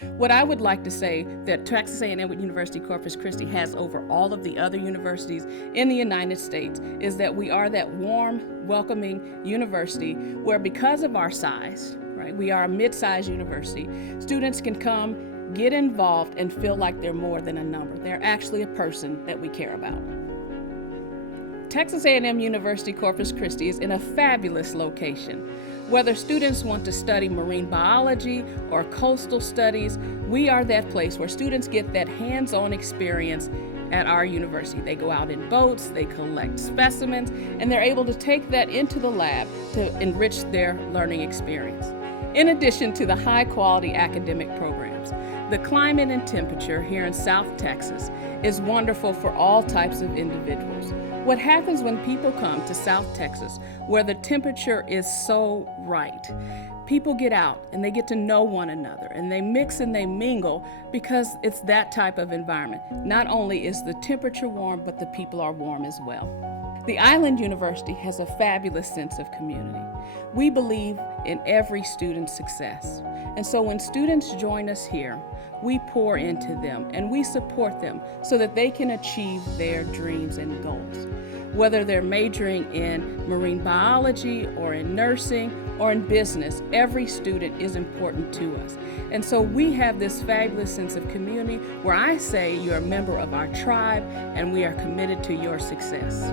What I would like to say that Texas A&M University-Corpus Christi has over all of the other universities in the United States is that we are that warm, welcoming university where, because of our size, right, we are a mid-sized university, students can come, get involved, and feel like they're more than a number. They're actually a person that we care about. Texas A&M University-Corpus Christi is in a fabulous location. Whether students want to study marine biology or coastal studies, we are that place where students get that hands-on experience at our university. They go out in boats, they collect specimens, and they're able to take that into the lab to enrich their learning experience. In addition to the high-quality academic programs, the climate and temperature here in South Texas is wonderful for all types of individuals. What happens when people come to South Texas, where the temperature is so right? People get out and they get to know one another and they mix and they mingle because it's that type of environment. Not only is the temperature warm, but the people are warm as well. The Island University has a fabulous sense of community. We believe in every student's success. And so when students join us here, we pour into them and we support them so that they can achieve their dreams and goals. Whether they're majoring in marine biology or in nursing or in business, every student is important to us. And so we have this fabulous sense of community where I say you're a member of our tribe and we are committed to your success.